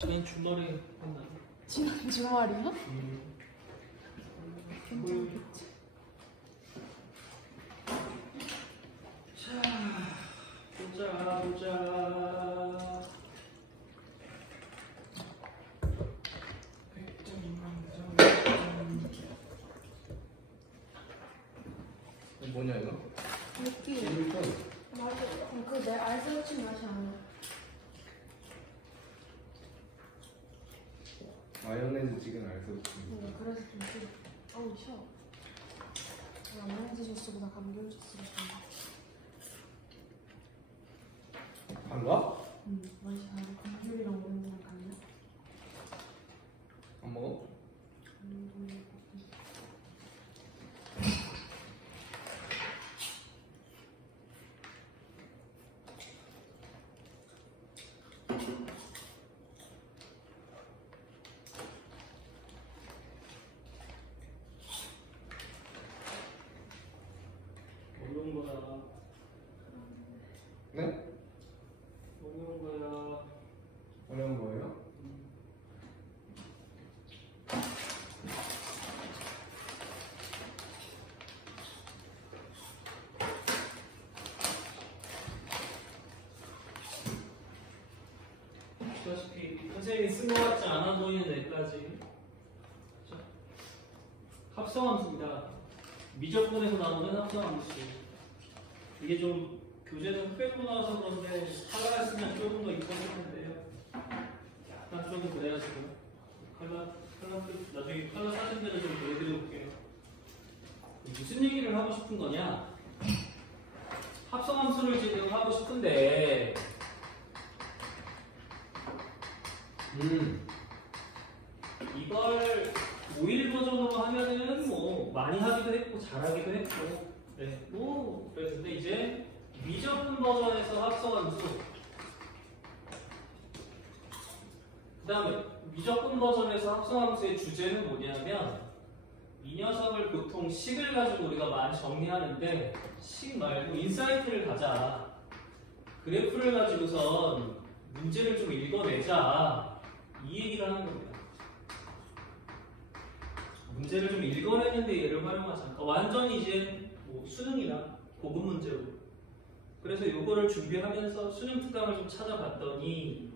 지난 주말에 했나? 지난 주말이요? 괜찮겠지. 자, 보자. 뭐냐 이거? 느낌. 재밌다. 맞아. 그내 알새우침 맛이 안 나. 마요네즈 찍은 알새우침. 그래서 좀 싫어. 어우 싫어. 마요네즈 소스보다 감귤 소스가 좋아. 달라? 맛이 다르. 감귤이랑 오렌지랑 달라. 안 먹어? 어려운 거야. 네? 어려운 거야. 어려운 거예요? 보시다시피 선생님이 쓴 것 같지 않아 보이는 애까지. 자, 합성함수입니다. 미적분에서 나오는 합성함수. 이게 좀 교재는 흑백으로 나와서 그런데 컬러가 있으면 조금 더 이뻤을 텐데요. 약간 좀 그래가지고 컬러 나중에 컬러 사진들을 좀 보여드려볼게요. 무슨 얘기를 하고 싶은 거냐? 합성함수를 지금 하고 싶은데 이걸 5일 버전으로 하면은 뭐 많이 하기도 했고 잘하기도 했고 네, 뭐 그랬는데 이제 미적분 버전에서 합성함수 그 다음에 미적분 버전에서 합성함수의 주제는 뭐냐면 이 녀석을 보통 식을 가지고 우리가 많이 정리하는데 식 말고 인사이트를 가자 그래프를 가지고선 문제를 좀 읽어내자 이 얘기를 하는 겁니다. 문제를 좀 읽어내는데 얘를 활용하자. 그러니까 완전히 이제 뭐 수능이나 고급 문제로. 그래서 이거를 준비하면서 수능 특강을 좀 찾아봤더니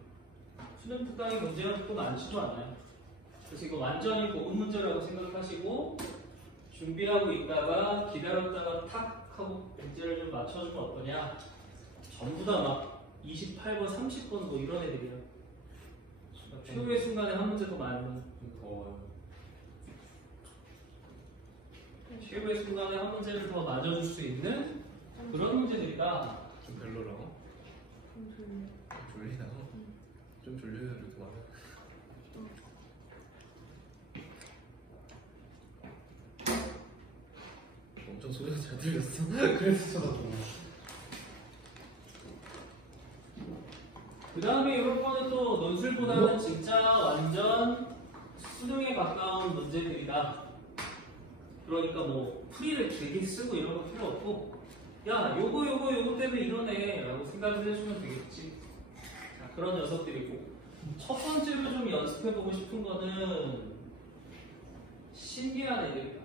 수능 특강의 문제가 그렇게 많지도 않아요. 그래서 이거 완전히 고급 문제라고 생각하시고 준비하고 있다가 기다렸다가 탁 하고 문제를 좀 맞춰주면 어떠냐. 전부 다 막 28번, 30번 뭐 이런 애들이야. 최후의 순간에 한 문제 더 많으면 좀 더워요. 최후의 순간에 한 문제를 더 맞아줄 수 있는 그런 문제들이다. 좀 별로라고? 졸리나? 좀 졸려요 이렇게 많아. 엄청 소리가 잘 들렸어. 그래서 쳐다보고. 그 다음에 이럴 거는 또 논술보다는 진짜 완전 수능에 가까운 문제들이다. 그러니까 뭐 풀이를 길게 쓰고 이런 거 필요 없고 야 요거 때문에 이러네 라고 생각을 해주면 되겠지. 자, 그런 녀석들이고 첫 번째로 좀 연습해보고 싶은 거는 신기한 애들이다.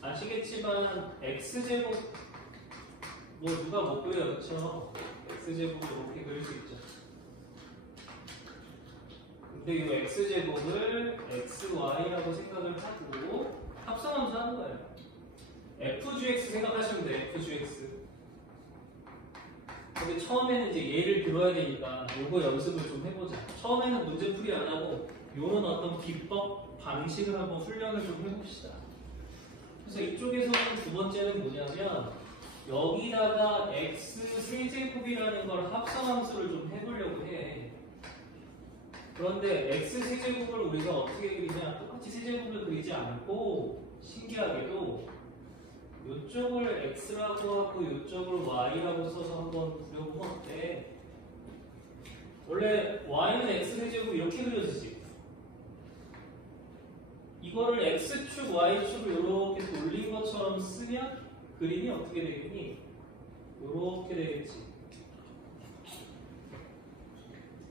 아시겠지만 x제곱 뭐 누가 못 그려요 그쵸? x제곱을 이렇게 그릴 수 있죠. 근데 이 x제곱을 xy라고 생각을 하고 합성함수 하는 거예요. fgx 생각하시면 돼요. fgx. 근데 처음에는 이제 예를 들어야 되니까 요거 연습을 좀 해보자. 처음에는 문제풀이 안 하고 요런 어떤 기법, 방식을 한번 훈련을 좀 해봅시다. 그래서 이쪽에서는 두 번째는 뭐냐면 여기다가 x 세제곱이라는 걸 합성함수를 좀 해보려고 해. 그런데 x 세제곱을 우리가 어떻게 그리냐? 똑같이 세제곱을 그리지 않고 신기하게도 이쪽을 x라고 하고 이쪽을 y라고 써서 한번 그려보면 어때? 원래 y는 x 세제곱 이렇게 그려지지. 이거를 x축, y축을 이렇게 돌린 것처럼 쓰면 그림이 어떻게 되겠니? 이렇게 되겠지.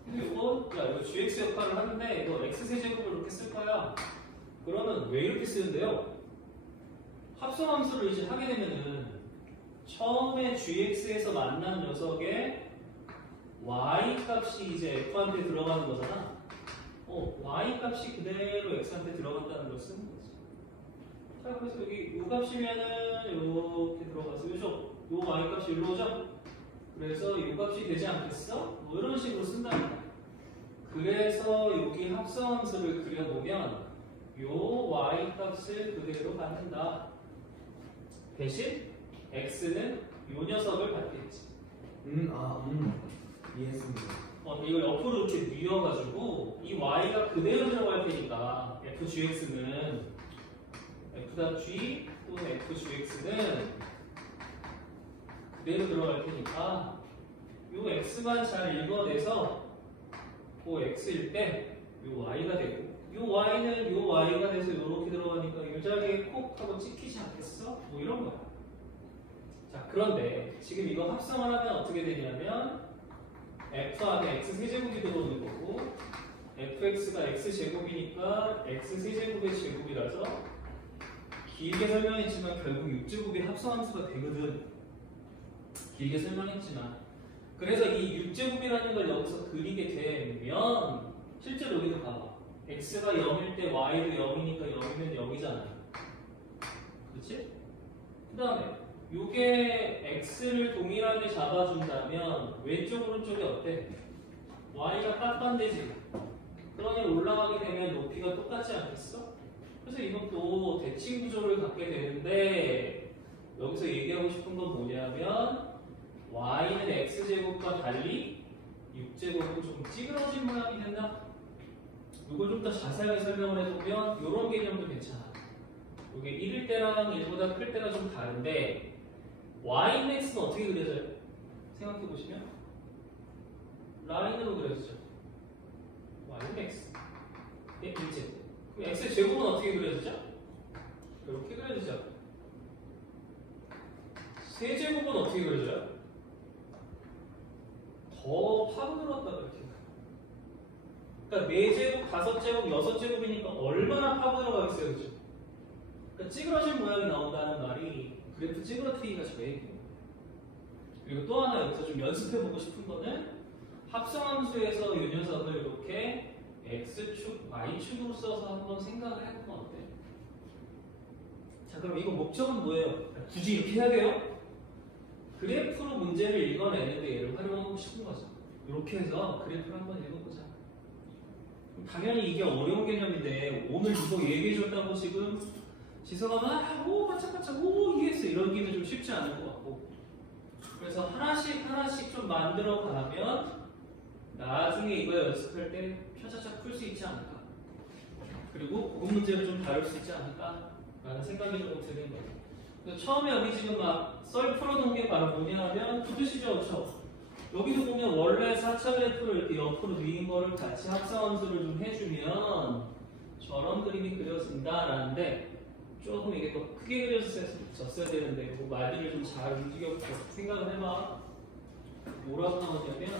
근데 이거 gx 역할을 하는데 이거 x세제곱을 이렇게 쓸 거야. 그러면 왜 이렇게 쓰는데요? 합성함수를 이제 하게 되면은 처음에 gx에서 만난 녀석의 y 값이 이제 f한테 들어가는 거잖아. y 값이 그대로 x한테 들어간다는 걸 쓰는 거지. 자, 그래서 여기 요 값이면은 이렇게 들어가서 요죠. 요 y 값이 일로 오죠. 그래서 요 값이 되지 않겠어? 뭐 이런 식으로 쓴답니다. 그래서 여기 합성함수를 그려보면 요 y 값을 그대로 받는다. 대신 x는 요 녀석을 받겠지. 이해했습니다. 이걸 옆으로 이렇게 뉘어가지고 이 y가 그대로 들어갈 테니까 fgx는 f.g 또는 fgx는 그대로 들어갈 테니까 요 x만 잘 읽어내서 그 x일 때 요 y가 되고 요 y는 요 y가 돼서 이렇게 들어가니까 요 자리에 콕 하고 찍히지 않겠어? 뭐 이런 거야. 자, 그런데 지금 이거 합성을 하면 어떻게 되냐면 f 안에 x 세제곱이 들어오는 거고 fx가 x 제곱이니까 x 세제곱의 제곱이라서 길게 설명했지만 결국 6제곱이 합성함수가 되거든. 길게 설명했지만 그래서 이 6제곱이라는 걸 여기서 그리게 되면 실제로 여기도 봐봐. x가 0일 때 y도 0이니까 0이면 0이잖아. 그렇지? 그 다음에 요게 x를 동일하게 잡아준다면 왼쪽 오른쪽이 어때? y가 빡빡되지. 그러니 올라가게 되면 높이가 똑같지 않겠어? 그래서 이것도 대칭 구조를 갖게 되는데 여기서 얘기하고 싶은 건 뭐냐면 y는 x제곱과 달리 6제곱은 좀 찌그러진 모양이 된다. 이걸 좀 더 자세하게 설명을 해보면 이런 개념도 괜찮아. 이게 1일 때랑 1보다 클 때가 좀 다른데 ymax는 어떻게 그려져요? 생각해보시면 라인으로 그려지죠. ymax 네, 1제곱. 그럼 x제곱은 어떻게 그려지죠? 이렇게 그려지죠. 세제곱은 어떻게 그려져요? 더 파고들었다 이렇게. 그러니까 4제곱, 5제곱, 6제곱이니까 얼마나 파고들어가겠어요, 그죠? 그러니까 찌그러진 모양이 나온다는 말이 그래프 찌그러뜨리기가 저 얘기예요. 그리고 또 하나 여기서 좀 연습해보고 싶은 거는 합성함수에서 이 녀석을 이렇게 x축, y축으로 써서 한번 생각을 해보면 어때? 자, 그럼 이거 목적은 뭐예요? 굳이 이렇게 해야 돼요? 그래프로 문제를 읽어내는데 얘를 활용하고 싶은 거죠. 이렇게 해서 그래프를 한번 읽어보자. 당연히 이게 어려운 개념인데 오늘 이거 얘기해줬다고 지금 지서가 막 오 반짝반짝 오 이해했어 이러기는 좀 쉽지 않을 것 같고 그래서 하나씩 좀 만들어 가면 나중에 이거 연습할 때 차차차 풀 수 있지 않을까. 그리고 고급 문제를 좀 다룰 수 있지 않을까 라는 생각이 조금 드는 거예요. 그래서 처음에 여기 지금 막 썰 풀어놓은 게 바로 뭐냐 하면 부드시죠, 그렇죠? 여기도 보면 원래 4차 그래프를 이렇게 옆으로 뉘은 거를 같이 합성함수를 좀 해주면 저런 그림이 그려진다라는데 조금 이게 더 크게 그려졌어야 되는데 그 말들을 좀 잘 움직여서 생각을 해봐. 뭐라고 나오냐면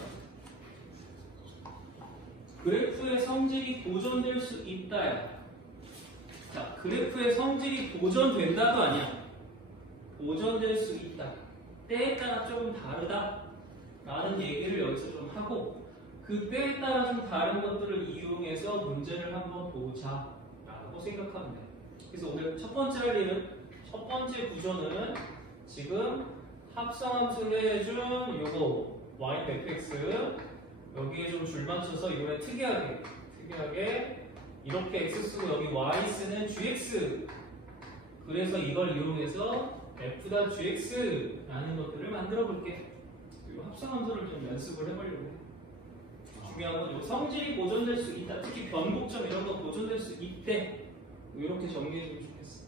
그래프의 성질이 보존될 수 있다. 자, 그래프의 성질이 보존된다도 아니야. 보존될 수 있다. 때에 따라 조금 다르다. 라는 얘기를 여기서 좀 하고 그 때에 따라 좀 다른 것들을 이용해서 문제를 한번 보자 라고 생각하면 돼. 그래서 오늘 첫 번째 할 일은 첫 번째 구조는 지금 합성함수를 해준 요거 y/fx 여기에 좀 줄 맞춰서 이번에 특이하게 이렇게 x 쓰고 여기 y 쓰는 gx 그래서 이걸 이용해서 f.gx라는 것들을 만들어 볼게. 합성함수를 좀 연습을 해보려고. 중요한 건 성질이 보존될 수 있다. 특히 변곡점 이런 거 보존될 수 있대. 이렇게 정리해주면 좋겠어.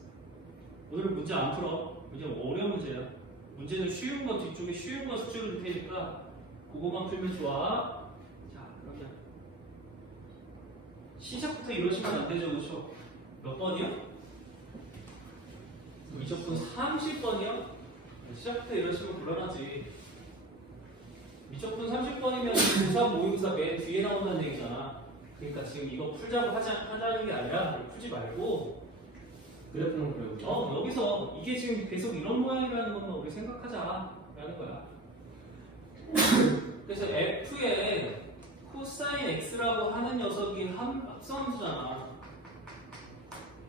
오늘은 문제 안 풀어. 문제 어려운 문제야. 문제는 쉬운 거 뒤쪽에 쉬운 거 수식을 줄 테니까 그거만 풀면 좋아. 자, 그러면 시작부터 이러시면 안 되죠, 그렇죠? 몇 번이요? 미적분 30번이요? 시작부터 이러시면 곤란하지. 이쪽도 30번이면 94, 524 맨 뒤에 나온다는 얘기잖아. 그러니까 지금 이거 풀자고 하자는 게 아니라 풀지 말고 그래프는 그래요. 여기서 이게 지금 계속 이런 모양이라는 것만 우리 생각하자라는 거야. 그래서 F에 코사인 X라고 하는 녀석이 합성함수잖아.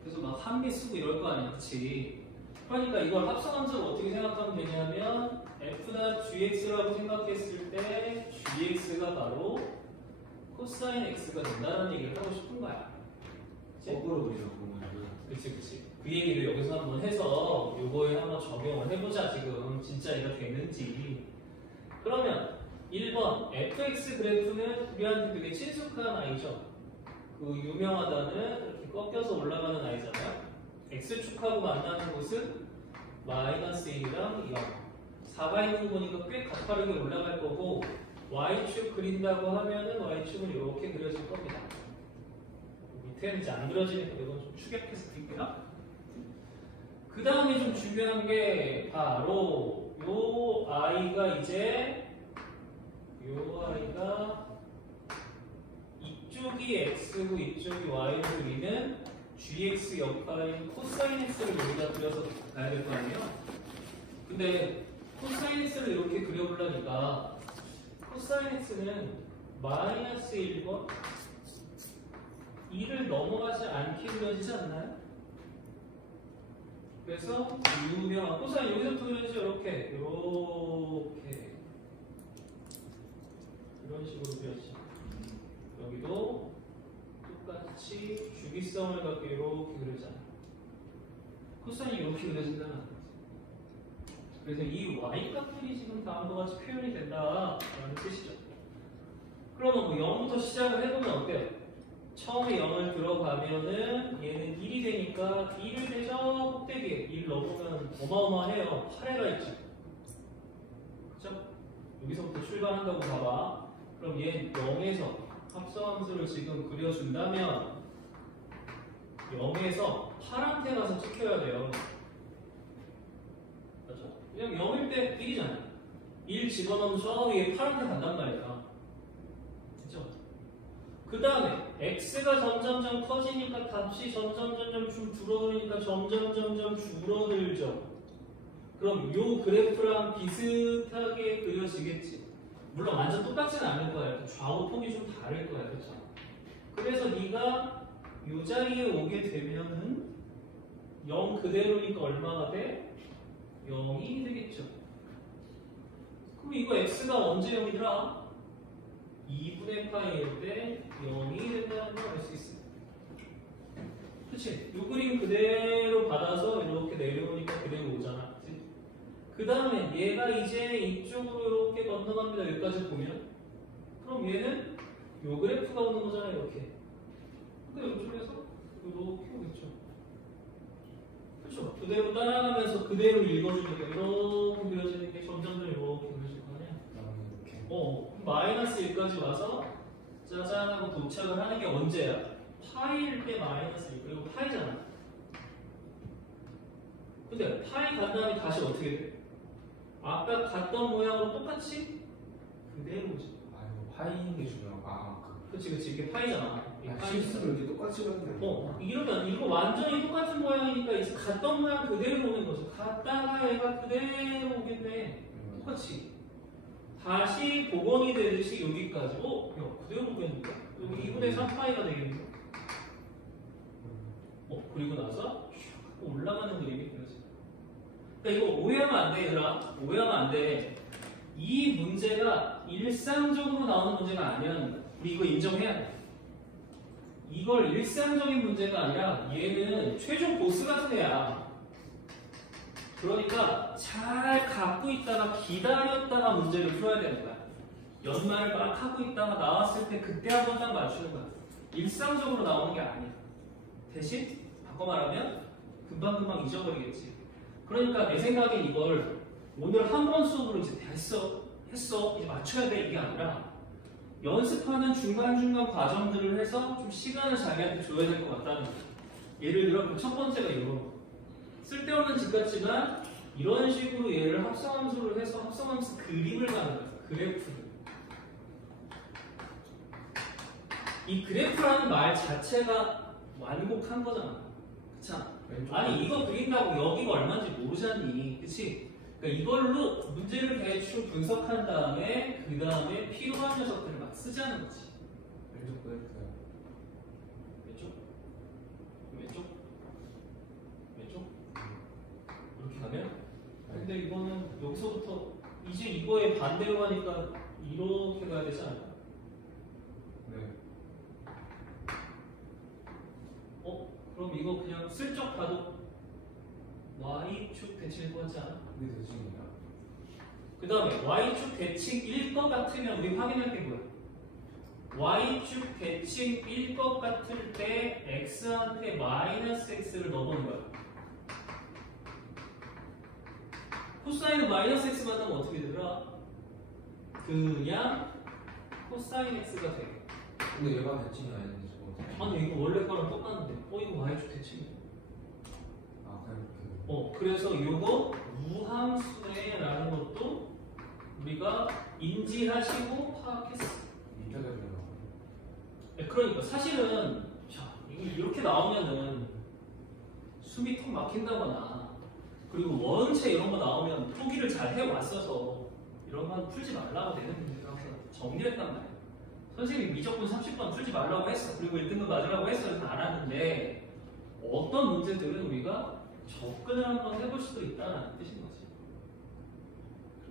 그래서 막 한미 쓰고 이럴 거 아니야, 그치? 그러니까 이걸 합성함수를 어떻게 생각하면 되냐면 F나 GX라고 생각했을 때 GX가 바로 코사인 X가 된다는 얘기를 하고 싶은 거야. 그치? 거꾸로 그리죠, 보면은. 그치. 그 얘기를 여기서 한번 해서 요거에 한번 적용을 해보자, 지금. 진짜 얘가 되는지. 그러면 1번 fx 그래프는 우리한테 되게 친숙한 아이죠. 그 유명하다는 이렇게 꺾여서 올라가는 아이잖아요. x축하고 만나는 곳은 마이너스 1이랑 0. 4가 있는 거 보니까 꽤 가파르게 올라갈 거고 y축 그린다고 하면은 y축은 이렇게 그려질 겁니다. 밑에는 이제 안 그려지니까 이건 좀 추격해서 그릴게요. 그 다음에 좀 중요한 게 바로 요 아이가 이제 요 아이가 이쪽이 x고 이쪽이 y로 그리는 gx 역할인 코사인 x를 여기다 그려서 가야 될 거 아니에요? 근데 코사인 x를 이렇게 그려보려니까 코사인 x는 마이너스 1번 2를 넘어가지 않게 그려지지 않나요? 그래서 유명한 코사인 여기서부터 그려지죠. 이렇게 이런 식으로 그려지죠. 여기도 똑같이 주기성을 갖고 이렇게 그려지잖아요. 코사인이 이렇게 그려진다는 거죠. 그래서 이 y값들이 지금 다음과 같이 표현이 된다라는 뜻이죠. 그러면 뭐 0부터 시작을 해보면 어때요? 처음에 0을 들어가면은 얘는 1이 되니까 1을 대저 꼭대기에 1 넣어보면 어마어마해요. 8회가 있죠. 그죠? 여기서부터 출발한다고 봐봐. 그럼 얘 0에서 합성함수를 지금 그려준다면 0에서 8한테 가서 찍혀야 돼요. 맞죠? 그냥 0일 때 1이잖아요. 1 집어넣으면 저 위에 8한테 간단 말이야. 그죠? 그 다음에 x가 점점점 커지니까 값이 점점점 줄어드니까 점점점 줄어들죠. 그럼 요 그래프랑 비슷하게 그려지겠지. 물론 완전 똑같지는 않을 거예요. 좌우 폭이 좀 다를 거예요. 그렇죠? 그래서 네가 요 자리에 오게 되면은 0 그대로니까 얼마가 돼? 0이 되겠죠. 그럼 이거 x가 언제 0이더라? 2분의 파이일 때 0이 된다는 걸 알 수 있어요. 그치? 요 그림 그대로 받아서 이렇게 내려오니까 그대로 오잖아. 그치? 그 다음에 얘가 이제 이쪽으로 이렇게 건너갑니다. 여기까지 보면. 그럼 얘는 요 그래프가 오는 거잖아요. 이렇게. 근데 이쪽에서 이렇게 오겠죠. 그쵸? 그대로 따라가면서 그대로 읽어주니까 이렇게 그려지는 게 점점점 이렇게 그려질 거 아니야? 마이너스 1까지 와서 짜잔 하고 도착을 하는 게 언제야? 파이일 때 마이너스 1 그리고 파이잖아. 근데 파이 간 다음에 다시 어떻게 돼? 아까 갔던 모양으로 똑같이 그대로 오지. 이거 파이인 게 중요하고. 그치 이게 파이잖아. 이게 실수를 이렇게 똑같이 하는 게 아니야. 이러면 이거 완전히 똑같은 모양이니까 이제 갔던 모양 그대로 오는 거죠. 갔다가 얘가 그대로 오겠네. 똑같이. 다시 복원이 되듯이 여기까지. 야, 그대로 오겠는데? 여기 2분의 3파이가 되겠는데? 그리고 나서 슉 올라가는 그림이 그려져. 그러니까 이거 오해하면 안 돼, 얘들아. 오해하면 안 돼. 이 문제가 일상적으로 나오는 문제가 아니라는 거야. 우리 이거 인정해야 돼. 이걸 일상적인 문제가 아니라 얘는 최종 보스 같은 애야. 그러니까 잘 갖고 있다가 기다렸다가 문제를 풀어야 되는 거야. 연말을 막 하고 있다가 나왔을 때 그때 한번 딱 맞추는 거야. 일상적으로 나오는 게 아니야. 대신 바꿔 말하면 금방금방 잊어버리겠지. 그러니까 내 생각엔 이걸 오늘 한 번 수업으로 이제 했어 이제 맞춰야 돼 이게 아니라 연습하는 중간중간 과정들을 해서 좀 시간을 자기한테 줘야 될 것 같다는 거야. 예를 들어 첫 번째가 이거 쓸데없는 집 같지만 이런 식으로 얘를 합성함수를 해서 합성함수 그림을 가는 거야. 그래프를. 이 그래프라는 말 자체가 완곡한 거잖아. 그렇잖아. 왼쪽 아니 이거 그린다고 여기가 얼마인지 모르잖니. 그치? 그러니까 이걸로 문제를 대충 분석한 다음에 그 다음에 필요한 녀석들을 막 쓰자는 거지. 왼쪽 그래프요. 왼쪽? 왼쪽? 왼쪽? 이렇게 가면? 근데 이거는 여기서부터 이제 이거에 반대로 가니까 이렇게 가야 되지 않을까? 네. 그럼 이거 그냥 슬쩍 봐도 Y축 대칭일 것 같지 않아? 그게 대칭이야. 그 다음에 Y축 대칭일 것 같으면 우리 확인할 게 뭐야? Y축 대칭일 것 같을 때 X한테 마이너스 X를 넣어보는 거야. 코사인은 마이너스 X 만나면 어떻게 되더라? 그냥 코사인 X가 돼. 근데 얘가 대칭이 아닌데 저거. 아니 이거 원래 거랑 똑같은데 이거 Y축 대칭이야. 아 그냥 이렇게. 그래서 이거 무함수네라는 것도 우리가 인지하시고 파악했어. 이따가 그러니까 사실은 자, 이거 이렇게 나오면은 숨이 턱 막힌다거나 그리고 원체 이런 거 나오면 포기를 잘 해왔어서 이런 건 풀지 말라고 되는 문제라고 정리했단 말이야. 선생님이 미적분 30번 풀지 말라고 했어. 그리고 1등급 맞으라고 했어. 그래서 안 하는데 어떤 문제들은 우리가 접근을 한번 해볼 수도 있다는 뜻인 거지.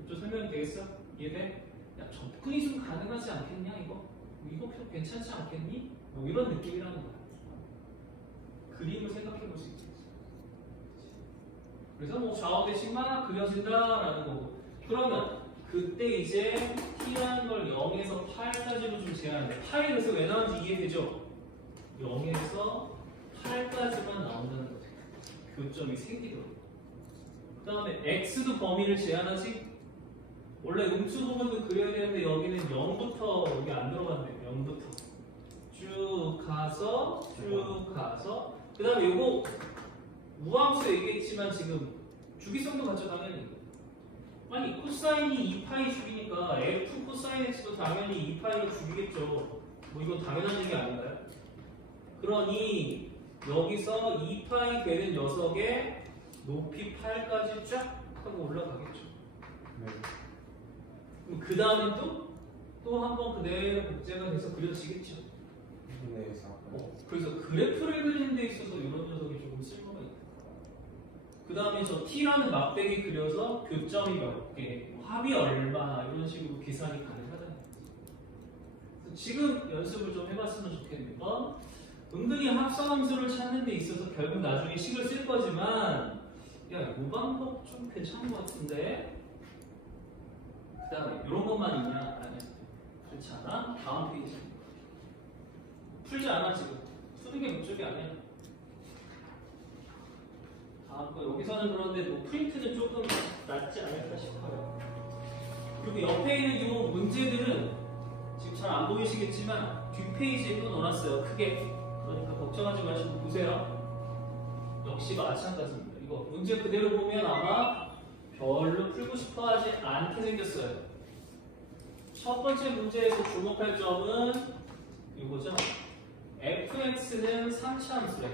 좀 설명이 되겠어? 이해돼? 야, 접근이 좀 가능하지 않겠냐 이거? 이거 좀 괜찮지 않겠니? 뭐 이런 느낌이라는 거야. 그림을 생각해 볼 수 있겠어. 그래서 뭐 좌우 대칭 막 그려진다라는 거고. 그러면 그때 이제 t라는 걸 0에서 8까지로 좀 제한해. 8이 그래서 왜 나오는지 이해되죠? 0에서 8까지만 나온다는 거지. 교점이 생기도록. 그 다음에 x도 범위를 제한하지. 원래 음수 부분도 그려야 되는데 여기는 0부터 여기 안 들어갔네. 0부터 쭉 가서 그 다음에 요거 우함수 얘기했지만 지금 주기성도 갖죠 당연히. 아니 코사인이 2파이 주기니까 f 코사인 x도 당연히 2파이가 주기겠죠. 뭐 이건 당연한 얘기 아닌가요? 그러니 여기서 2파이 되는 녀석의 높이 8까지 쫙 하고 올라가겠죠. 네. 그럼 그 다음엔 또 한 번 그대로 복제가 돼서 그려지겠죠. 내에서. 그래서 그래프를 그리는 데 있어서 이런 녀석이 조금 쓸모가 있다. 그 다음에 저 t라는 막대기 그려서 교점이 몇 개, 합이 얼마 이런 식으로 계산이 가능하다는 거지. 지금 연습을 좀 해봤으면 좋겠는데 은근히 합성함수를 찾는 데 있어서 결국 나중에 식을 쓸 거지만 야, 이 방법 좀 괜찮은 것 같은데 그 다음에 이런 것만 있냐? 아니야. 그렇지 않아? 다음 페이지 풀지 않아 지금. 푸는 게 목적이 아니야. 다음 거 여기서는 그런데 뭐 프린트는 조금 낫지 않을까 싶어요. 그리고 옆에 있는 이 문제들은 지금 잘 안 보이시겠지만 뒷페이지에 또 넣어놨어요. 크게. 그러니까 걱정하지 마시고 보세요. 역시 마찬가지입니다. 이거 문제 그대로 보면 아마 별로 풀고 싶어 하지 않게 생겼어요. 첫 번째 문제에서 주목할 점은 이거죠. fx는 3차 함수래.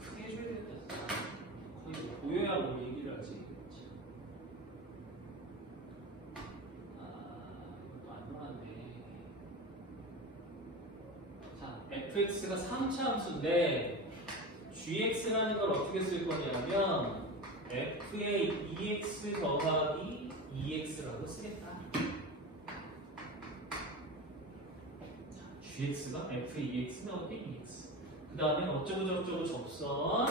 크게 해줘야 된다. 거의 보여야 뭐 얘기를 하지. 이것도 안 나왔네. 자, fx가 3차 함수인데 gx라는 걸 어떻게 쓸 거냐면 f의 2x 더하기 2x라고 쓰겠다. gx가 f의 2x 더하기 2x. 그 다음에 어쩌고저쩌고 접선.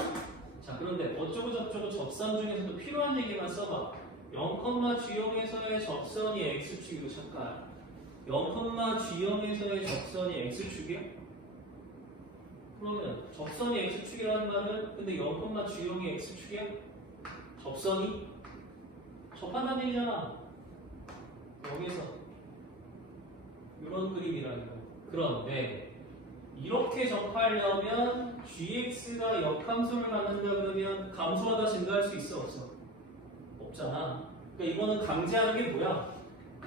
자, 그런데 어쩌고저쩌고 접선 중에서도 필요한 얘기만 써봐. 0,G형에서의 접선이 x축이고 잠깐 0,G형에서의 접선이 x축이야? 그러면 접선이 x축이라는 말은 근데 0,G형이 x축이야? 접선이? 접한다는 얘기잖아. 여기서 이런 그림이라는 거. 그런데 이렇게 접하려면 gx가 역함수를 갖는다 그러면 감소하다 증가할 수 있어 없어? 없잖아. 그러니까 이거는 강제하는 게 뭐야?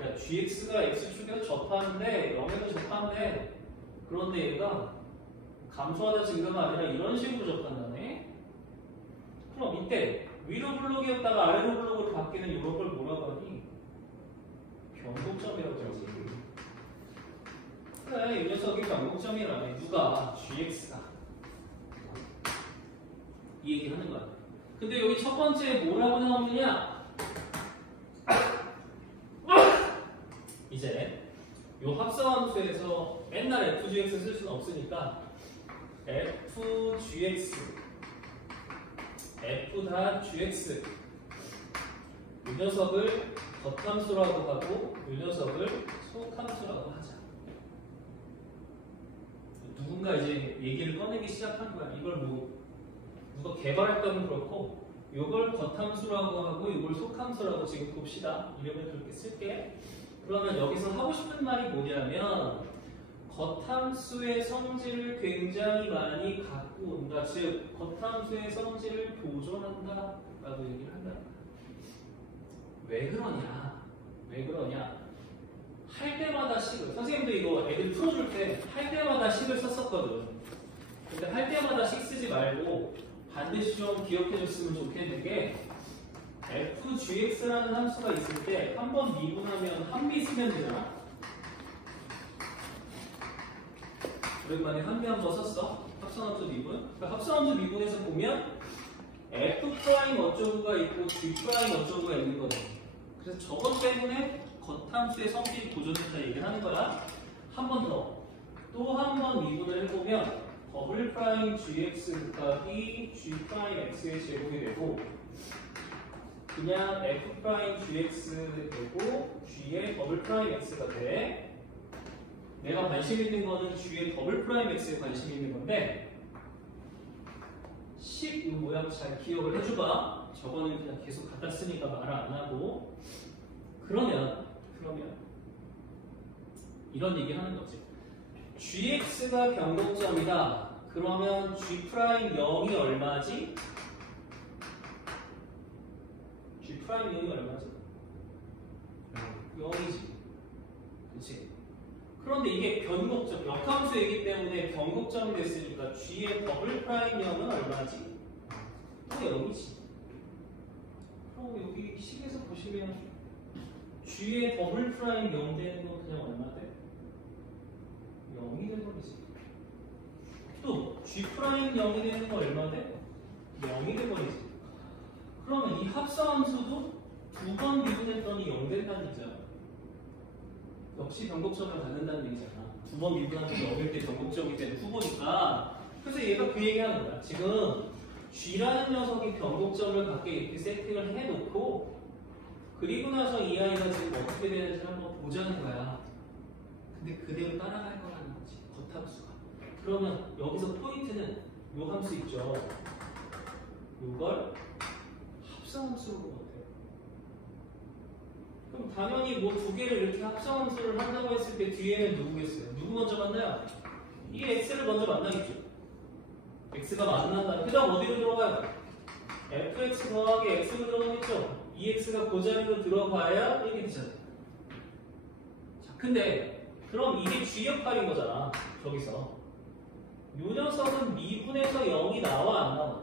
야, gx가 x축에서 접하는데 0에도 접하는데 그런데 얘가 감소하다 증가가 아니라 이런 식으로 접한다네. 그럼 이때 위로 블록이었다가 아래로 블록으로 바뀌는 이런 걸 뭐라고 하니? 변곡점이라고 하지. 그래, 이 녀석이 변곡점이라네. 누가? gx가. 이 얘기 하는 거야. 근데 여기 첫 번째 뭐라고 나오느냐? 이제 요 합성함수에서 맨날 fgx 쓸 수는 없으니까 fgx f.gx 이 녀석을 겉함수라고 하고 이 녀석을 속함수라고 하자. 누군가 이제 얘기를 꺼내기 시작한 거야. 이걸 뭐 누가 개발했다면 그렇고 이걸 겉함수라고 하고 이걸 속함수라고 지금 봅시다. 이름을 그렇게 쓸게. 그러면 여기서 하고 싶은 말이 뭐냐면 겉함수의 성질을 굉장히 많이 갖고 온다. 즉 겉함수의 성질을 보존한다 라고 얘기를 한다. 왜 그러냐? 왜 그러냐? 할 때마다 식을 선생님도 이거 애들 풀어줄 때 할 때마다 식을 썼었거든. 근데 할 때마다 식 쓰지 말고 반드시 좀 기억해줬으면 좋겠는 게 fgx라는 함수가 있을 때 한 번 미분하면 한미 쓰면 되잖아. 오랜만에 한미 한번 썼어. 합성함수 미분. 그러니까 합성함수 미분에서 보면 f' 어쩌고가 있고 g' 어쩌고가 있는 거네. 그래서 저것 때문에 겉함수의 성질이 보존된다 얘기를 하는 거야. 한 번 더. 또 한 번 미분을 해보면 더블 프라임 gx 곱하기 g 프라임 x의 제곱이 되고 그냥 f 프라임 gx 되고 g의 더블 프라임 x가 돼. 내가 관심 있는 거는 g의 더블 프라임 x에 관심 있는 건데 10 이 모양 잘 기억을 해줘봐. 저거는 그냥 계속 갖다 쓰니까 말을 안 하고 그러면 이런 얘기 하는 거지. gx가 변곡점이다. 그러면 g 프라임 0이 얼마지? g 프라임 0이 얼마지? 0이지. 그치? 그런데 이게 변곡점, 역함수이기 때문에 변곡점이 됐으니까 g의 더블 프라임 0은 얼마지? 또 0이지. 그럼 여기 식에서 보시면 g의 더블 프라임 0 되는 건 그냥 얼마 돼? 0이 돼버리지. 또 g 프라임 0이 되는 건 얼마 돼? 0이 돼버리지. 그러면 이 합성함수도 두 번 미분했더니 0 된다는 얘기잖아. 역시 변곡점을 갖는다는 얘기잖아. 두 번 미분하면 0일 때 변곡점이 되는 후보니까. 그래서 얘가 그 얘기하는 거야. 지금 g라는 녀석이 변곡점을 갖게 이렇게 세팅을 해놓고 그리고 나서 이 아이가 지금 어떻게 되는지 한번 보자는 거야. 근데 그대로 따라갈 거라는 거지. 겉함수가. 그러면 여기서 포인트는 요 함수 있죠. 요걸 합성함수로 보면 돼. 그럼 당연히 뭐 두 개를 이렇게 합성함수를 한다고 했을 때 뒤에는 누구겠어요? 누구 먼저 만나요? 이 x를 먼저 만나겠죠. x가 만난다. 그 다음 어디로 들어가요? fx 더하기 x로 들어가겠죠. 이 x가 그 자리로 들어가야 이렇게 되잖아. 자, 근데 그럼 이게 g 역할인 거잖아. 저기서 요 녀석은 미분에서 0이 나와 안 나와?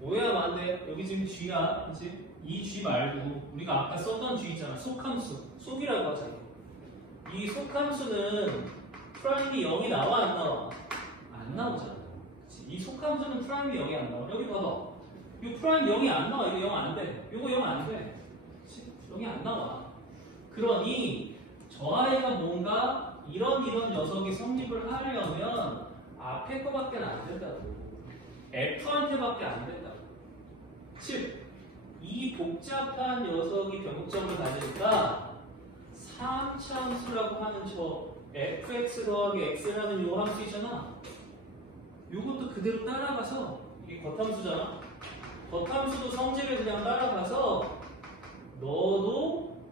오해하면 안 돼. 여기 지금 g야. 그치? 이 g 말고 우리가 아까 썼던 g 있잖아. 속함수. 속이라고 하잖아. 이 속함수는 프라임이 0이 나와 안 나와? 안 나오잖아. 그치? 이 속함수는 프라임이 0이 안 나와. 여기 봐봐. 이 프라임 0이 안 나와. 이거 0 안 돼. 이거 0 안 돼. 그치? 0이 안 나와. 그러니 저 아이가 뭔가 이런 녀석이 성립을 하려면 앞에 거밖에 안 된다고. F한테밖에 안 된다고. 즉, 이 복잡한 녀석이 변곡점을 가지니까 3차 함수라고 하는 저 fx 더하기 x라는 요 함수 있잖아. 요것도 그대로 따라가서 이게 겉함수잖아. 겉함수도 성질을 그냥 따라가서 너도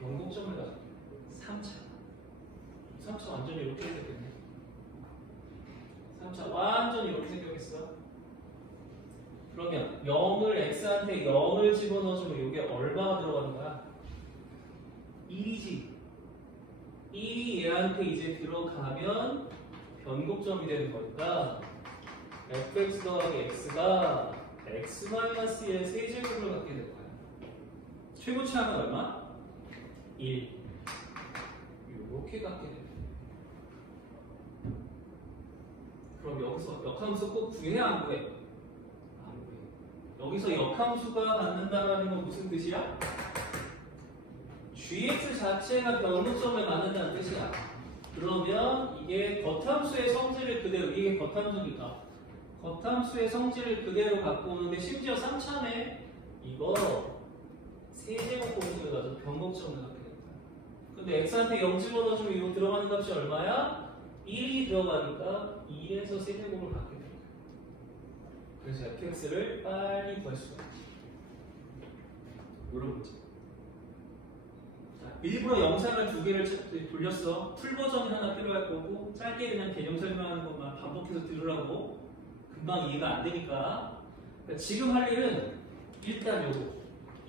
변곡점을 가져. 3차 완전히 이렇게 생겼겠네. 3차 완전히 이렇게 생겼겠어. 그러면 0을 x한테 0을 집어넣어주면 이게 얼마가 들어가는 거야? 1이지. 1이 얘한테 이제 들어가면 변곡점이 되는 거니까 fx 더하기 x가 x-1의 세제곱을 갖게 될 거야. 최고치하면 얼마? 1. 이렇게 갖게 돼. 그럼 여기서 역함수 꼭 구해야 안 구해? 안 구해. 여기서 역함수가 갖는다는 건 무슨 뜻이야? gx 자체가 변곡점을 갖는다는 뜻이야. 그러면 이게 겉함수의 성질을 그대로, 이게 겉함수니까 겉함수의 성질을 그대로 갖고 오는데 심지어 3차네. 이거 세제곱 공식을 가지고 변곡점을 갖게 됩니다. 근데 x한테 0 집어넣어주면 이거 들어가는 값이 얼마야? 1이 들어가니까 1에서 세제곱을 갖게 됩니다. 그래서 fx를 빨리 구할 수가 있지. 이런 문제. 자, 일부러 영상을 2개를 돌렸어. 풀 버전이 하나 필요할 거고 짧게 그냥 개념 설명하는 것만 반복해서 들으라고. 금방 이해가 안 되니까. 그러니까 지금 할 일은 일단 요거.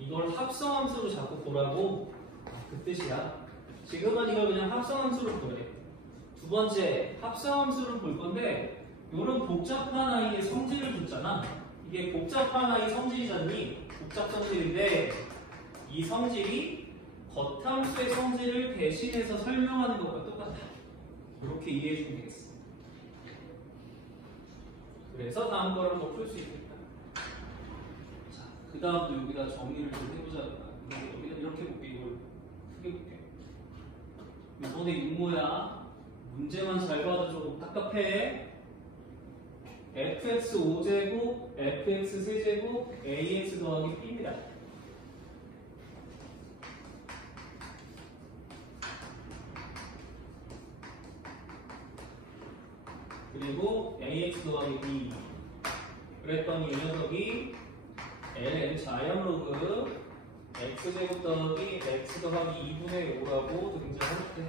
이걸 합성함수로 자꾸 보라고. 그 뜻이야. 지금은 이걸 그냥 합성함수로 보래. 두 번째, 합성함수를 볼 건데 요런 복잡한 아이의 성질을 줬잖아. 이게 복잡한 아이 성질이잖니. 복잡 성질인데 이 성질이 겉함수의 성질을 대신해서 설명하는 것과 똑같아. 이렇게 이해해 주면 되겠어. 그래서 다음 거를 한번 풀 수 있겠다. 자, 그 다음도 여기다 정리를 좀 해보자. 여기다 이렇게 볼게. 이걸 크게 볼게. 이번에 육모야. 문제만 잘 봐도 좀 답답해. fx 5제곱, fx 세제곱, ax 더하기 b입니다. 그리고 ax 더하기 b. 그랬더니 이 녀석이 ln 자연로그 x제곱 더하기 x 더하기 2분의 5라고 등장할 때.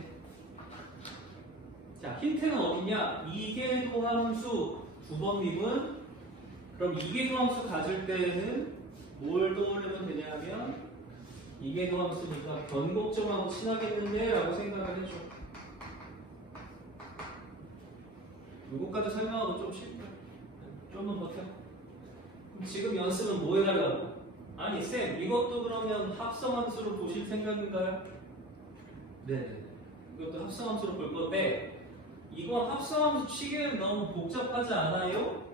자, 힌트는 어디냐? 이계도 함수 2번 미분. 그럼 이계도 함수 가질 때는 뭘 떠올리면 되냐면 이계도 함수니까 변곡점하고 친하겠는데 라고 생각을 해줘. 요거까지 설명하고 좀 쉽다. 좀만 버텨. 그럼 지금 연습은 뭐 해달라고? 아니 쌤, 이것도 그러면 합성함수로 보실 생각인가요? 네. 이것도 합성함수로 볼 건데 이건 합성함수 치기에는 너무 복잡하지 않아요?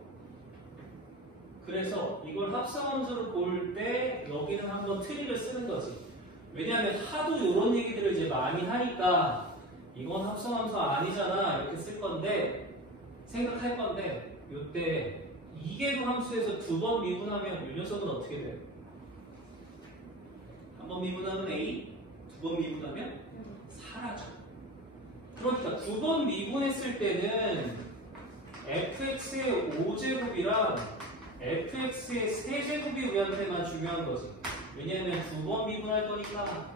그래서 이걸 합성함수로 볼 때 여기는 한번 트릭을 쓰는 거지. 왜냐하면 하도 이런 얘기들을 이제 많이 하니까 이건 합성함수 아니잖아 이렇게 쓸 건데 생각할 건데 이때 이계도 함수에서 2번 미분하면 이 녀석은 어떻게 돼요? 한 번 미분하면 A, 2번 미분하면 사라져. 그러니까 2번 미분했을 때는 fx의 5제곱이랑 fx의 세제곱이 우리한테만 중요한 거지. 왜냐면 2번 미분할 거니까.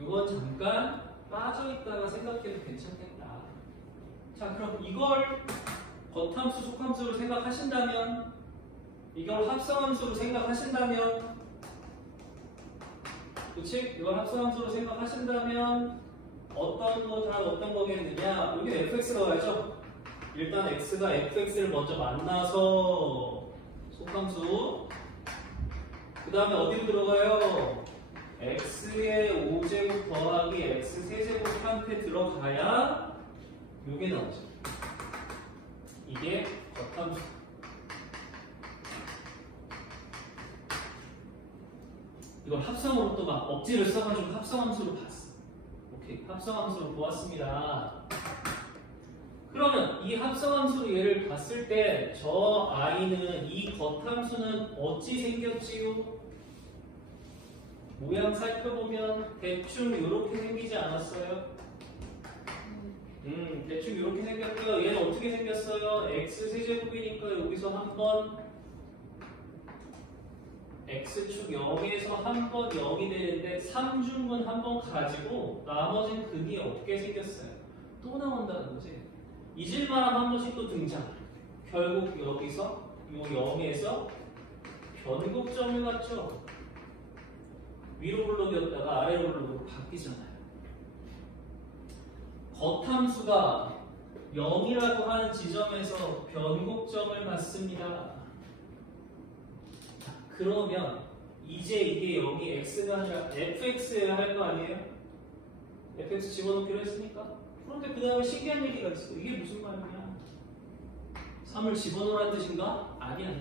이건 잠깐 빠져있다가 생각해도 괜찮겠다. 자, 그럼 이걸 겉함수, 속함수로 생각하신다면, 이걸 합성함수로 생각하신다면, 그치? 이걸 합성함수로 생각하신다면 어떤 거겠느냐? 여기 fx가 와야죠? 일단 x가 fx를 먼저 만나서 속함수. 그 다음에 어디로 들어가요? x의 5제곱 더하기 x 세제곱한테 들어가야 요게 나오죠. 이게 겉함수. 이걸 합성으로 또 막 억지를 써가지고 합성함수로 봤어. 오케이, 합성함수로 보았습니다. 그러면 이 합성함수로 얘를 봤을 때 저 i는 이 겉함수는 어찌 생겼지요? 모양 살펴보면 대충 이렇게 생기지 않았어요? 대충 이렇게 생겼고요. 얘는 어떻게 생겼어요? x 세제곱이니까 여기서 한번 x축 0에서 한 번 0이 되는데 3중분 한 번 가지고 나머지는 근이 없게 생겼어요. 또 나온다는 거지. 잊을만한 한 번씩 또 등장. 결국 여기서 요 0에서 변곡점을 갖죠. 위로 블록이었다가 아래로 블록으로 바뀌잖아요. 겉함수가 0이라고 하는 지점에서 변곡점을 갖습니다. 그러면 이제 이게 0이 x가 아니라 fx여야 할 거 아니에요? fx 집어넣기로 했으니까? 그런데 그 다음에 신기한 얘기가 있어. 이게 무슨 말이냐? 3을 집어넣으라는 뜻인가? 아니야.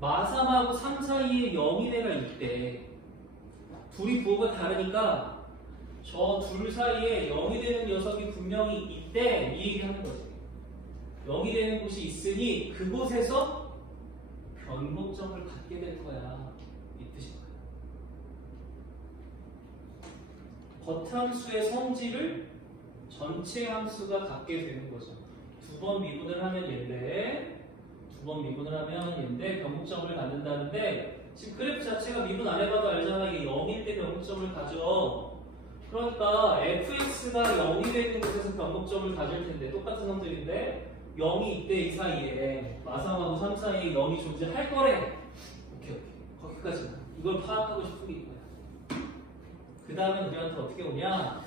마3하고 3 사이에 0이 내가 있대. 둘이 부호가 다르니까 저 둘 사이에 0이 되는 녀석이 분명히 있대. 이 얘기 하는 거지. 0이 되는 곳이 있으니 그곳에서 변곡점을 갖게 될 거야. 이 뜻인 거야. 겉함수의 성질을 전체 함수가 갖게 되는 거죠. 두 번 미분을 하면 얘인데, 두 번 미분을 하면 얘인데 변곡점을 갖는다는데, 지금 그래프 자체가 미분 안 해봐도 알잖아. 이게 0일 때 변곡점을 가져. 그러니까 fx가 0이 되는 곳에서 변곡점을 가질 텐데, 똑같은 성질인데 0이 이때 이 사이에 마3하고 3 사이에 0이 존재할 거래. 오케이. 거기까지만. 이걸 파악하고 싶은 게 이거야. 그 다음에 우리한테 어떻게 오냐?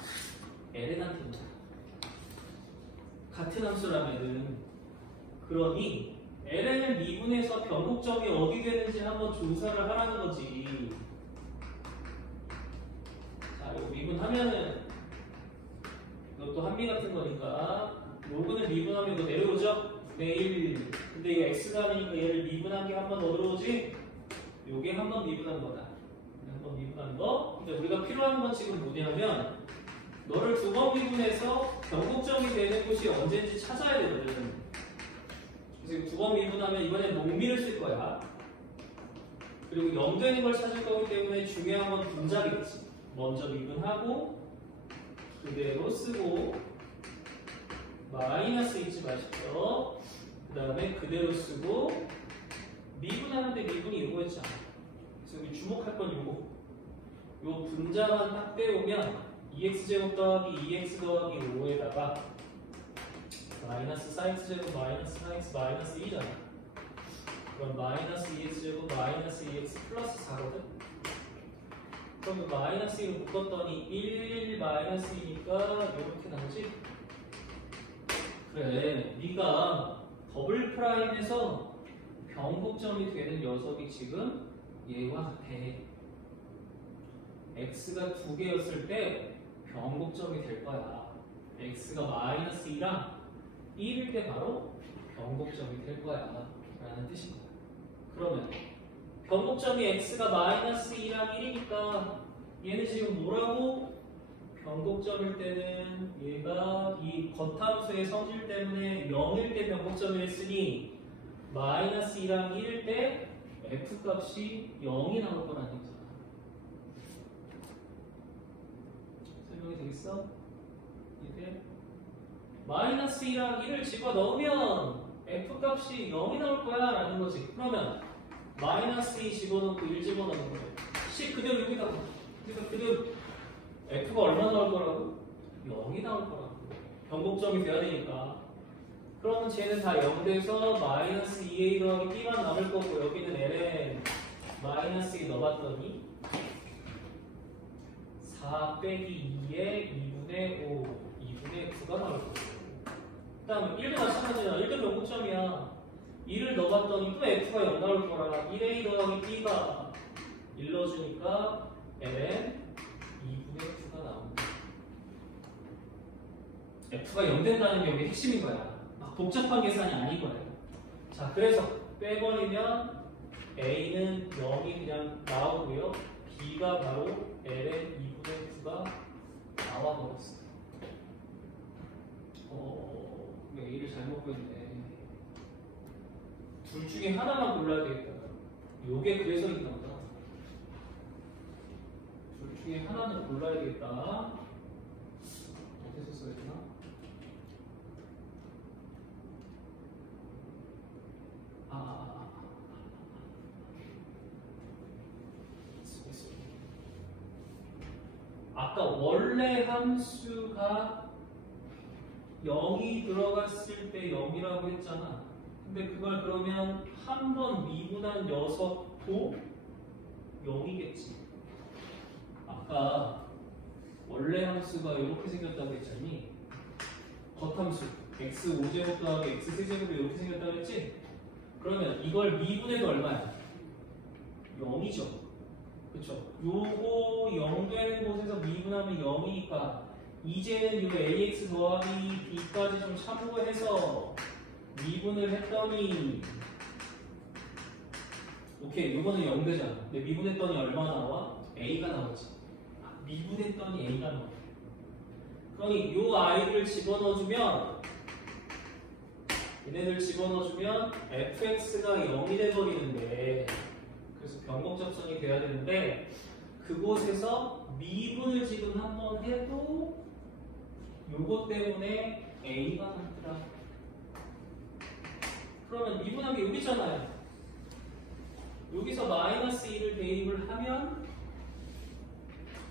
ln한테 오냐. 같은 함수라면은, 그러니 ln을 미분해서 변곡점이 어디 되는지 한번 조사를 하라는 거지. 자, 이거 미분하면은 이것도 한미 같은 거니까 로그는 미분하면 이거 내려오죠? 1. 근데 이거 x가 아니니까 얘를 미분한 게 한 번 더 들어오지? 요게 한 번 미분한 거다. 한 번 미분한 거. 근데 우리가 필요한 건 지금 뭐냐면, 너를 두 번 미분해서 변곡점이 되는 곳이 언제인지 찾아야 되거든. 그래서 두 번 미분하면 이번엔 농미를 쓸 거야. 그리고 0 되는 걸 찾을 거기 때문에 중요한 건 분자겠지. 먼저 미분하고 그대로 쓰고 마이너스 잊지 마십시오. 그 다음에 그대로 쓰고 미분하는데 미분이 이거였잖아. 그래서 여기 주목할 건 요거. 요 분자만 딱 빼오면 2x제곱 더하기 2x 더하기 5에다가 마이너스 4x제곱 마이너스 4x 마이너스 2잖아. 그럼 마이너스 2x제곱 마이너스 2x 플러스 4거든. 그럼 마이너스 1을 묶었더니 1 마이너스 2니까 이렇게 나오지? 그래, 네가 더블 프라임에서 변곡점이 되는 녀석이 지금 얘와 같아. x가 2개였을 때 변곡점이 될 거야. x가 마이너스 2랑 1일 때 바로 변곡점이 될 거야. 라는 뜻인 거야. 그러면 변곡점이 x가 마이너스 2랑 1이니까 얘는 지금 뭐라고? 변곡점일 때는 얘가 이 겉함수의 성질 때문에 0일 때 변곡점을 했으니 마이너스 2랑 1일 때 f 값이 0이 나올 거라는 얘기잖아. 설명이 되겠어? 이제 마이너스 2랑 1을 집어넣으면 f 값이 0이 나올 거야 라는 거지. 그러면 마이너스 2 집어넣고 1 집어넣는 거예요. 10 그대로 여기다. 그러니까 그대로 f가 얼마 나올 거라고? 0이 나올 거라고. 변곡점이 돼야 되니까. 그러면 쟤는 다 0 돼서 마이너스 2a 더하기 b만 남을 거고, 여기는 ln 마이너스 2 넣어봤더니 4 빼기 2에 2분의 5, 2분의 9가 나올 거고. 그 다음에 1도 마찬가지야. 1도 변곡점이야. 2를 넣어봤더니 또 f가 0 나올 거라. 1a 더하기 b가 1 넣어주니까 ln 2분의 9가 나옵니다. f가 0 된다는 게 여기 핵심인 거야. 막 복잡한 계산이 아닌 거예요. 자, 그래서 빼버리면 a는 0이 그냥 나오고요. b가 바로 ln 2분의 9가 나와버렸어요. a를 잘못 구했네. 둘 중에 하나만 골라야 되겠다. 요게 그래서 있나 보다. 둘 중에 하나는 골라야 되겠다. 어디서 써야 되나? 아까 원래 함수가 0이 들어갔을 때 0이라고 했잖아. 근데 그걸 그러면 한 번 미분한 녀석도 0이겠지. 아까 원래 함수가 이렇게 생겼다고 했잖니? 겉함수 x 5제곱 더하기 x 세제곱이 이렇게 생겼다고 했지? 그러면 이걸 미분해도 얼마야? 0이죠. 그쵸? 요거 0 되는 곳에서 미분하면 0이니까 이제는 요 ax 더하기 b까지 좀 참고해서 미분을 했더니 오케이, 요거는 0 되잖아. 근데 미분했더니 얼마 나와? a가 나오지. 미분했더니 a가 나와. 그러니 요 아이를 집어넣어주면 얘네들 집어넣어주면 fx가 0이 돼버리는데, 그래서 변곡접선이 돼야 되는데 그곳에서 미분을 지금 한번 해도 요것 때문에 a가 나더라. 그러면 미분한 게 여기잖아요. 여기서 마이너스 2를 대입을 하면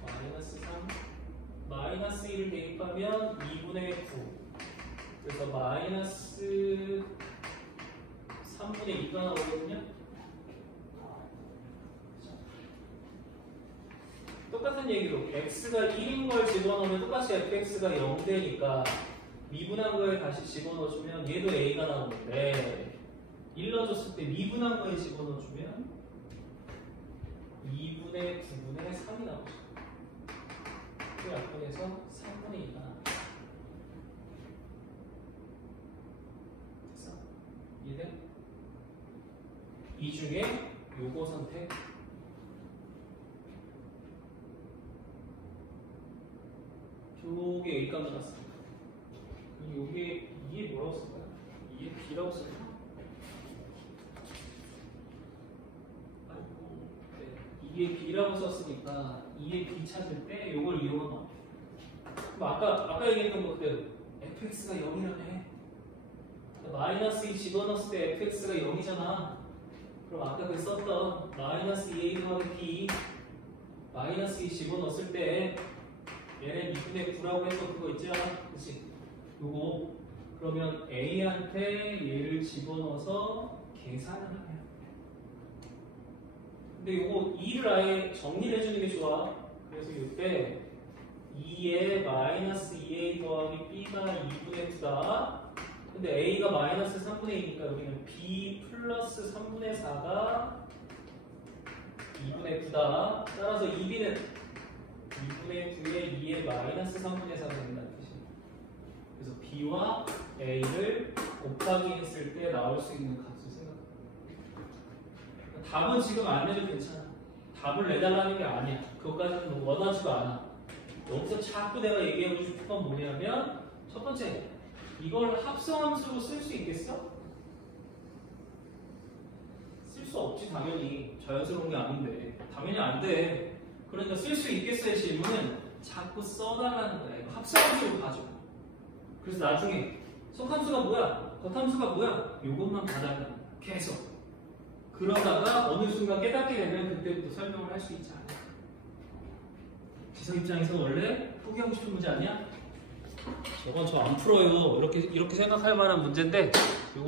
마이너스 3, 마이너스 2를 대입하면 2분의 9. 그래서 마이너스 3분의 2가 나오거든요. 똑같은 얘기로 x가 1인 걸 집어넣으면 똑같이 fx가 0 되니까 미분한 거에 다시 집어넣어주면 얘도 a가 나오는데, 1 넣어줬을 때 미분한 거에 집어넣어주면 2분의 9분의 3이 나오죠. 그 약분해서 3분의 2가 나옵니다. 됐어? 이해돼? 이 중에 요거 선택. 요게 A값 나왔습니다. 요게 2에 뭐라고 쓸까요? 2에 B라고 쓸까요? 이게 B라고 썼으니까 2의 B 찾을 때 이걸 이용하면 그럼 아까 얘기했던 거 그대로 fx가 0이라네. 마이너스 2 집어넣었을 때 fx가 0이잖아. 그럼 아까 그 썼던 마이너스 2a 더하기 b 마이너스 2 집어넣었을 때 얘네 2분의 9라고 해서 그거 있잖아. 그치? 요거 그러면 a한테 얘를 집어넣어서 계산을 하면, 근데 요거 2를 아예 정리를 해주는 게 좋아. 그래서 이때 2에 마이너스 2a 더하기 b가 2분의 9다. 근데 a가 마이너스 3분의 2니까 여기는 b 플러스 3분의 4가 2분의 9다. 따라서 2b는 2분의 9에 2에 마이너스 3분의 4가 된다는 뜻입니다. 그래서 b와 a를 곱하기 했을 때 나올 수 있는 값을 생각합니다. 답은 지금 안 내도 괜찮아. 답을 내달라는 게 아니야. 그것까지는 원하지도 않아. 여기서 자꾸 내가 얘기하고 싶은 건 뭐냐면, 첫 번째, 이걸 합성함수로 쓸 수 있겠어? 쓸 수 없지, 당연히. 자연스러운 게 아닌데. 당연히 안 돼. 그러니까 쓸 수 있겠어의 질문은 자꾸 써달라는 거야. 이거 합성함수로 가져. 그래서 나중에 속함수가 뭐야? 겉함수가 뭐야? 이것만 받아야 돼. 계속. 그러다가 어느 순간 깨닫게 되면 그때부터 설명을 할 수 있지 않을까. 지성 입장에서 원래 포기하고 싶은 문제 아니야? 저건 저 안 풀어요. 이렇게 생각할 만한 문제인데 이걸